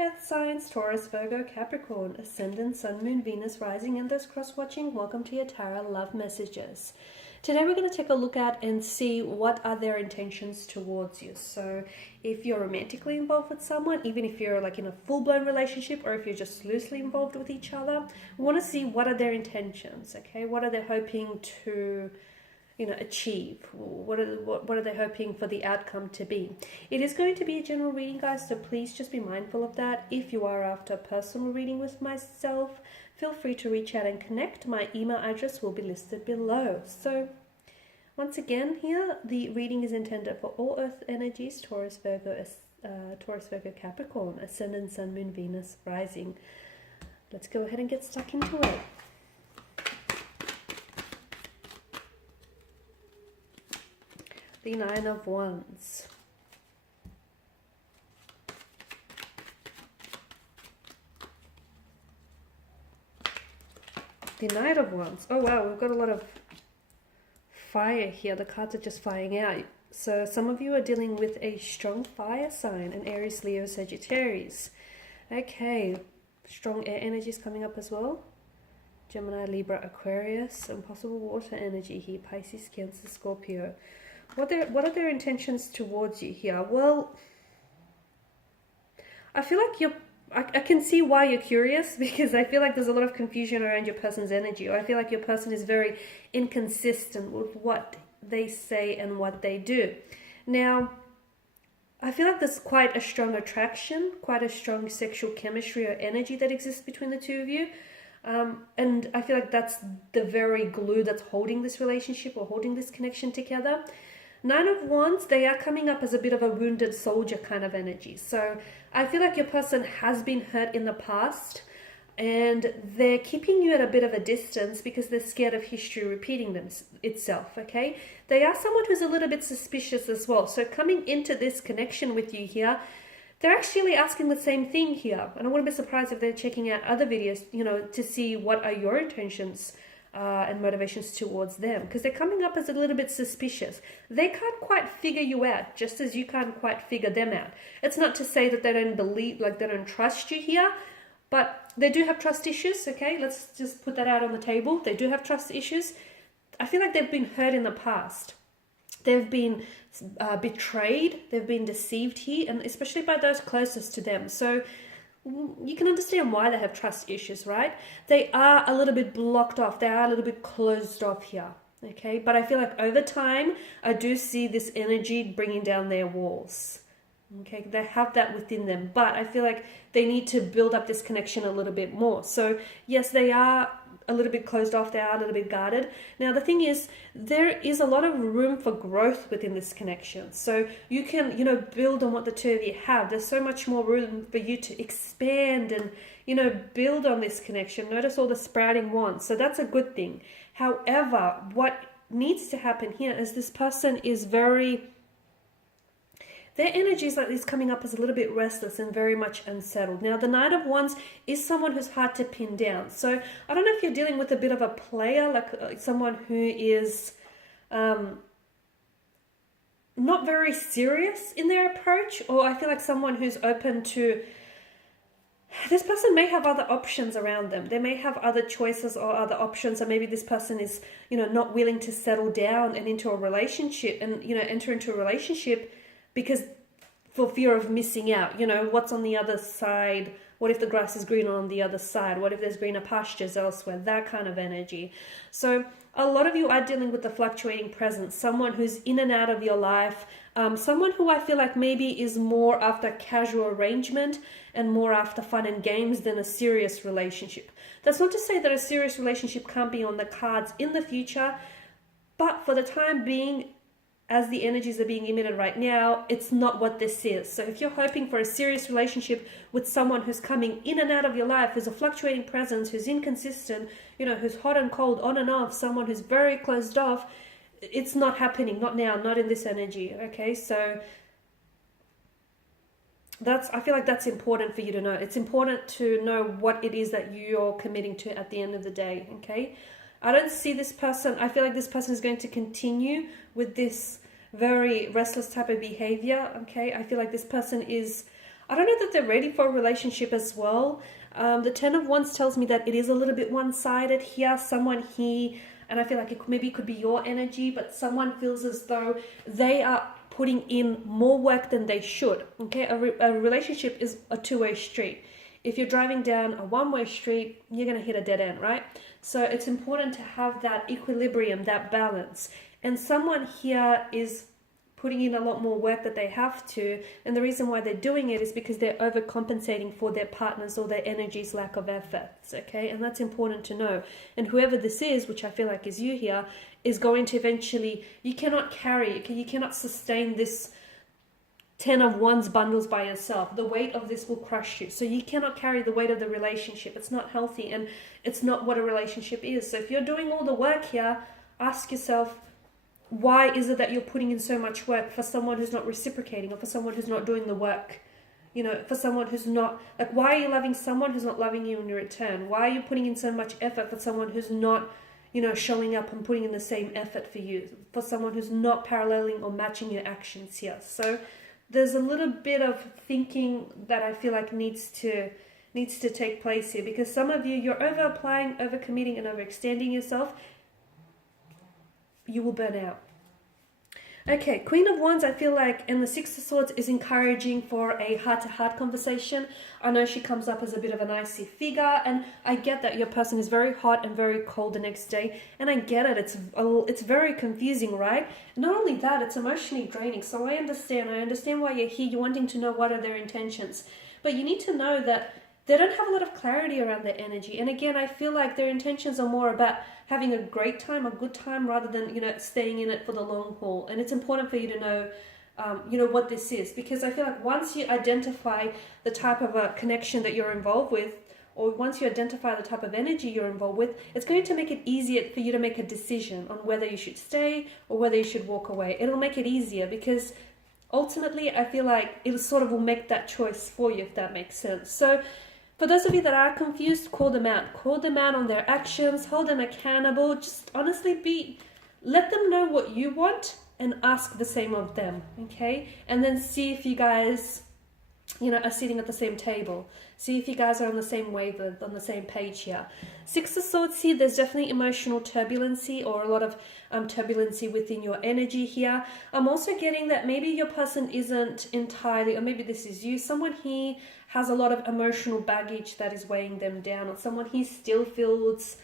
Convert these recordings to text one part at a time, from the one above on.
Earth signs, Taurus, Virgo, Capricorn, Ascendant, Sun, Moon, Venus, Rising, and those cross-watching, welcome to your Tarot Love Messages. Today we're going to take a look at and see what are their intentions towards you. So if you're romantically involved with someone, even if you're like in a full-blown relationship, or if you're just loosely involved with each other, we want to see what are their intentions, okay? What are they hoping to achieve? What are they hoping for the outcome to be? It is going to be a general reading, guys, so please just be mindful of that. If you are after a personal reading with myself, feel free to reach out and connect. My email address will be listed below. So once again, here the reading is intended for all Earth energies: Taurus, Virgo, Capricorn, Ascendant, Sun, Moon, Venus, Rising. Let's go ahead and get stuck into it. The Nine of Wands. The Knight of Wands. Oh wow, we've got a lot of fire here. The cards are just flying out. So some of you are dealing with a strong fire sign, an Aries, Leo, Sagittarius. Okay, strong air energies coming up as well. Gemini, Libra, Aquarius, and possible water energy here. Pisces, Cancer, Scorpio. What are their intentions towards you here? Well, I feel like I can see why you're curious, because I feel like there's a lot of confusion around your person's energy, or I feel like your person is very inconsistent with what they say and what they do. Now, I feel like there's quite a strong attraction, quite a strong sexual chemistry or energy that exists between the two of you. And I feel like that's the very glue that's holding this relationship or holding this connection together. Nine of Wands, they are coming up as a bit of a wounded soldier kind of energy. So I feel like your person has been hurt in the past and they're keeping you at a bit of a distance because they're scared of history repeating itself, okay? They are someone who's a little bit suspicious as well. So coming into this connection with you here, they're actually asking the same thing here. And I wouldn't be surprised if they're checking out other videos, to see what are your intentions and motivations towards them, because they're coming up as a little bit suspicious. They can't quite figure you out, just as you can't quite figure them out. It's not to say that they don't believe, like they don't trust you here, but they do have trust issues, okay? Let's just put that out on the table. They do have trust issues. I feel like they've been hurt in the past. They've been betrayed, they've been deceived here, and especially by those closest to them. So you can understand why they have trust issues, right? They are a little bit blocked off. They are a little bit closed off here, okay? But I feel like over time, I do see this energy bringing down their walls, okay? They have that within them, but I feel like they need to build up this connection a little bit more. So yes, they are a little bit closed off. They are a little bit guarded. Now, the thing is, there is a lot of room for growth within this connection. So you can, build on what the two of you have. There's so much more room for you to expand and, build on this connection. Notice all the sprouting wands. So that's a good thing. However, what needs to happen here is this person is their energy is coming up as a little bit restless and very much unsettled. Now, the Knight of Wands is someone who's hard to pin down. So I don't know if you're dealing with a bit of a player, like someone who is not very serious in their approach, or I feel like someone who's open to... This person may have other options around them. They may have other choices or other options, or maybe this person is, not willing to settle down and into a relationship and, enter into a relationship because for fear of missing out, what's on the other side? What if the grass is greener on the other side? What if there's greener pastures elsewhere? That kind of energy. So a lot of you are dealing with the fluctuating presence, someone who's in and out of your life, someone who I feel like maybe is more after casual arrangement and more after fun and games than a serious relationship. That's not to say that a serious relationship can't be on the cards in the future, but for the time being, as the energies are being emitted right now, it's not what this is. So if you're hoping for a serious relationship with someone who's coming in and out of your life, who's a fluctuating presence, who's inconsistent, who's hot and cold, on and off, someone who's very closed off, it's not happening, not now, not in this energy, okay? So I feel like that's important for you to know. It's important to know what it is that you're committing to at the end of the day, okay? I don't see this person, I feel like this person is going to continue with this very restless type of behavior, okay? I feel like this person is I don't know that they're ready for a relationship as well. The Ten of Wands tells me that it is a little bit one-sided here. Someone here, and I feel like it could be your energy, but someone feels as though they are putting in more work than they should. Okay, a relationship is a two-way street. If you're driving down a one-way street, you're going to hit a dead end, right? So it's important to have that equilibrium, that balance. And someone here is putting in a lot more work that they have to, and the reason why they're doing it is because they're overcompensating for their partner's or their energy's lack of efforts, okay? And that's important to know. And whoever this is, which I feel like is you here, is going to eventually, you cannot carry, you cannot sustain this 10 of Wands bundles by yourself. The weight of this will crush you. So you cannot carry the weight of the relationship. It's not healthy, and it's not what a relationship is. So if you're doing all the work here, ask yourself, why is it that you're putting in so much work for someone who's not reciprocating, or for someone who's not doing the work? You know, for someone who's not, like, why are you loving someone who's not loving you in return? Why are you putting in so much effort for someone who's not, you know, showing up and putting in the same effort for you? For someone who's not paralleling or matching your actions here. So there's a little bit of thinking that I feel like needs to take place here, because some of you, you're over applying, over committing, and overextending yourself. You will burn out. Okay, Queen of Wands, I feel like, and the Six of Swords is encouraging for a heart-to-heart conversation. I know she comes up as a bit of an icy figure, and I get that your person is very hot and very cold the next day, and I get it. It's very confusing, right? Not only that, it's emotionally draining. So I understand why you're here. You're wanting to know what are their intentions, but you need to know that they don't have a lot of clarity around their energy. And again, I feel like their intentions are more about having a great time, a good time, rather than, you know, staying in it for the long haul. And it's important for you to know, you know, what this is, because I feel like once you identify the type of a connection that you're involved with, or once you identify the type of energy you're involved with, it's going to make it easier for you to make a decision on whether you should stay or whether you should walk away. It'll make it easier, because ultimately I feel like it sort of will make that choice for you, if that makes sense. So for those of you that are confused, call them out. Call them out on their actions, hold them accountable. Just honestly let them know what you want and ask the same of them, okay? And then see if you guys, you know, are sitting at the same table. See if you guys are on the same wavelength, on the same page here. Six of Swords here, there's definitely emotional turbulency, or a lot of turbulency within your energy here. I'm also getting that maybe your person isn't entirely, or maybe this is you, someone here has a lot of emotional baggage that is weighing them down, or someone here still feels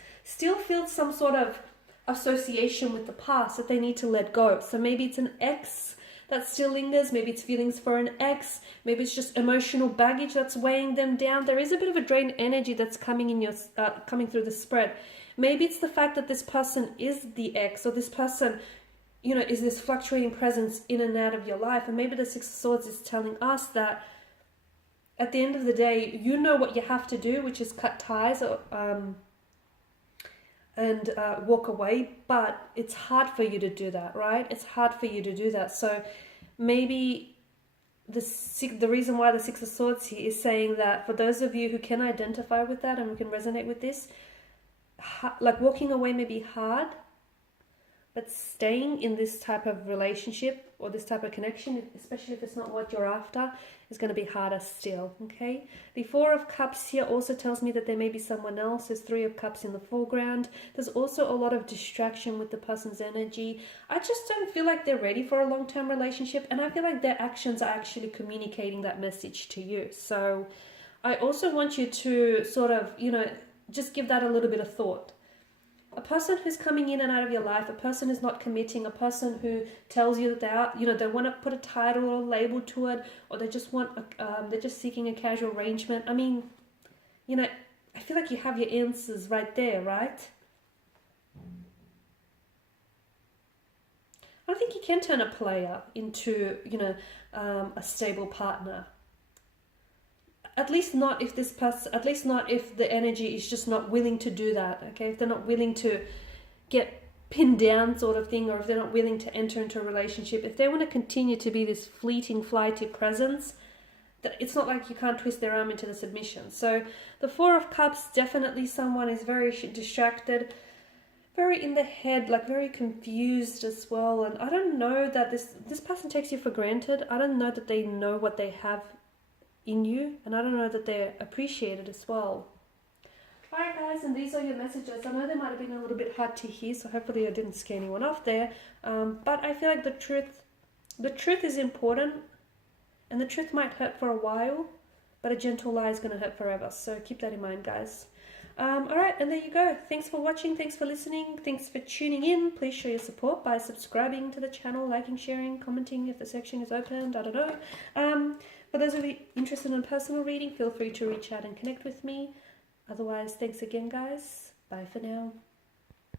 some sort of association with the past that they need to let go. So maybe it's an ex that still lingers, maybe it's feelings for an ex, maybe it's just emotional baggage that's weighing them down. There is a bit of a drained energy that's coming in your coming through the spread. Maybe it's the fact that this person is the ex, or this person, you know, is this fluctuating presence in and out of your life. And maybe the Six of Swords is telling us that at the end of the day, you know what you have to do, which is cut ties or and walk away, but it's hard for you to do that, right? It's hard for you to do that. So maybe the reason why the Six of Swords here is saying that for those of you who can identify with that and who can resonate with this, like walking away may be hard, but staying in this type of relationship or this type of connection, especially if it's not what you're after, is going to be harder still, okay? The Four of Cups here also tells me that there may be someone else. There's Three of Cups in the foreground. There's also a lot of distraction with the person's energy. I just don't feel like they're ready for a long-term relationship, and I feel like their actions are actually communicating that message to you. So I also want you to sort of, you know, just give that a little bit of thought. A person who's coming in and out of your life, a person who's not committing, a person who tells you that they are, you know, they want to put a title or a label to it, or they just want, they're just seeking a casual arrangement. I mean, you know, I feel like you have your answers right there, right? I think you can turn a player into, you know, a stable partner. At least not if this person, at least not if the energy is just not willing to do that, okay? If they're not willing to get pinned down sort of thing, or if they're not willing to enter into a relationship, if they want to continue to be this fleeting, flighty presence, that it's not like you can't twist their arm into the submission. So the Four of Cups, definitely someone is very distracted, very in the head, like very confused as well. And I don't know that this person takes you for granted. I don't know that they know what they have in you, and I don't know that they're appreciated as well. Alright guys, and these are your messages. I know they might have been a little bit hard to hear, so hopefully I didn't scare anyone off there. But I feel like the truth is important, and the truth might hurt for a while, but a gentle lie is going to hurt forever. So keep that in mind, guys. Alright, and there you go. Thanks for watching, thanks for listening, thanks for tuning in. Please show your support by subscribing to the channel, liking, sharing, commenting if the section is opened, I don't know. For those of you interested in personal reading, feel free to reach out and connect with me. Otherwise, thanks again, guys. Bye for now.